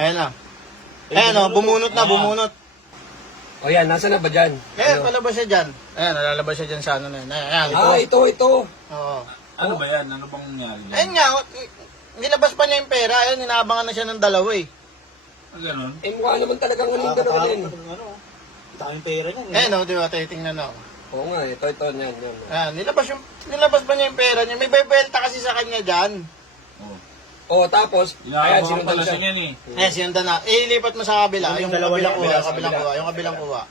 Ayan na. Ayan o, bumunot na, bumunot. O yan, nasa na ba dyan? Ayan, palabas siya dyan. Ayan, nalalabas siya dyan sa ano na yun. Ayan, Ito. Oo. Ano ba yan? Ano bang nangyari dyan? Ayun nga, nilabas pa niya yung pera. Ayun, inaabangan na siya ng dalawa eh. Ganon? Mukha naman talagang ano yung dalawa din. Ano, daming pera niyan. Ayan o, di ba? Titingnan o. Oo nga, ito, yan. Ayan, nilabas pa niya yung pera niya. May bebelta kasi sa kanya dyan. Oh. O, tapos, ayan, Inaabangan sinundan pala siya. siya niyan eh. Ayan, sinundan na. Ilipat mo sa kabila. Yung dalawa kabilang lang, kuha, sa yung kabilang kuha.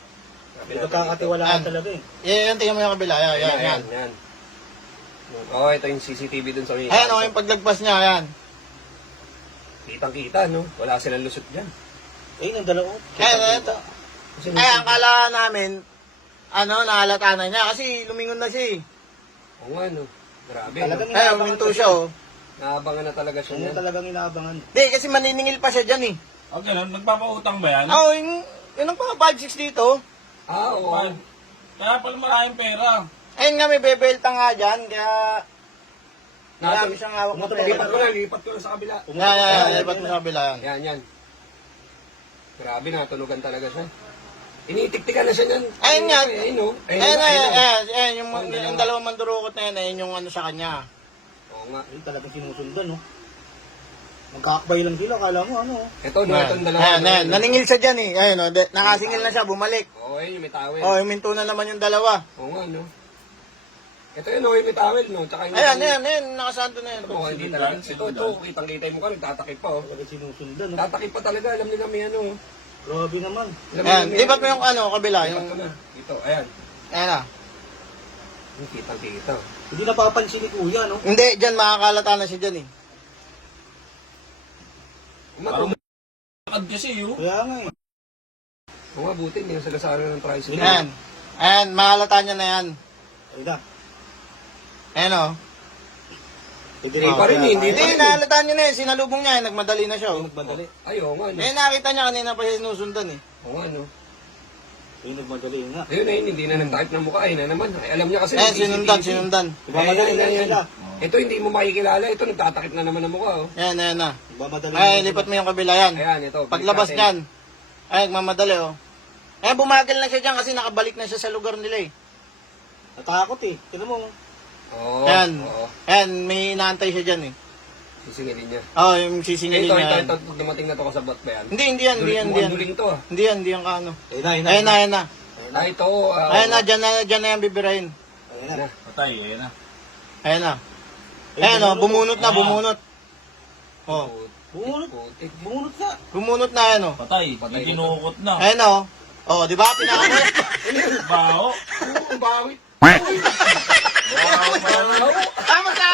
Magkakatiwalaan talaga eh. Yan, tingnan mo yung kabila. Ayan. Yan. Oo, ito yung CCTV dun sa may... Ayan o, yung paglagpas niya, ayan. Kitang-kita, no? Wala silang lusot dyan. Ayun ang dalawa. Ayan, ito. Ayan, kala namin, nahalata na niya kasi lumingon na siya eh. Oo nga, no? Grabe, Talagang no? Ayan, uminto siya oh. Naabangan na talaga siya Ano niyan. talagang inaabangan. Di, kasi maniningil pa siya dyan eh. O ganon, nagpapautang ba yan? Oo, yung ang mga 5-6 dito. Oo. Kaya pala maraming pera. Ayun nga, may bebelta nga dyan, kaya... Marami siyang hawak na pera. Lipat ko na sa kabila. Yan, lipat mo sa kabila yan. Yan. Grabe, natunugan talaga siya. Initiktikan na siya niyan. Ayun nga. Ayun, no? Ayun, yung dalawang mandurukot na yan, ayun yung ano sa kanya. Oo nga. Ayun talagang sinusundan, no? Magkakabay lang sila, kala mo ano. Ito, no? Itong dalawa. Ayan, naningil siya dyan eh. Ayun, nakasingil na siya, bumalik. Oo, ayun yung may towel. Oh, huminto na naman yung dalawa. Oo nga, no? Ito yun, no? Yung may towel, no? Tsaka yung... Ayan, nakasanto na yan. Oo, hindi talaga. Ito, kitang-kita yung mukha, nagtatakip pa, oh. Talagang sinusundan, no? Tatakip pa talaga, alam nila may ano. Grabe naman. Ayan, lipat mo yung kabila. Lipat ko na. Ito, ayan. Ayan na. Yung kitang-kita. Hindi napapansin ni Kuya, no? Hindi, dyan makakalata na siya dyan eh. Umatulog. Takad kasi yun. Kaya nga eh. Oo nga, buti, hindi na sila sa ng tricycle. Ayan, makalata niya na yan. Ayun na. Ayan o. Hindi pa rin, hindi pa Hindi, rin. nakalata niya na yan. Sinalubong niya, nagmadali na siya. Oh. Nagmadali. Ay, oo nga, no? Eh, nakita niya kanina pa siya sinusundan eh. Oo nga, no? Ayun, nagmadali nga. Ayun, hindi na nagtakip ng mukha. Ayun na naman. Ay, alam niya kasi. Ayan, may CCTV. sinundan. Nagmamadali na Ayan. sila. Ito, hindi mo makikilala. Ito, nagtatakip na naman ng mukha, oh. Ayan na. Nagmamadali Ay, na lipat mo yung kabila yan. Ayan, ito. Paglabas balik niyan, natin. ay, nagmamadali oh. Eh, bumagal na siya dyan kasi nakabalik na siya sa lugar nila eh. Natakot eh. Tignan mo. Oo. Ayan. Oo. Ayan, may inaantay siya dyan eh. Sisingilin niya. Oo, yung sisingilin Ito, niya. ito. Pag dumating na to kasabot ba yan? Hindi yan. Duling to, ah. Hindi yan kaano. Ayun Ayan na. Ah, ito. Ayan na, dyan na yan bibirahin. Ayun na. Patay, ayan na. Ayan na. Ayan o, bumunot na. Oh, Bumunot. Bumunot na. bumunot na yan o. Patay, Patay may kinukot na. Ayan o. Oh, di ba? Pinakamal. Baho. Oo, bawi. Tama sa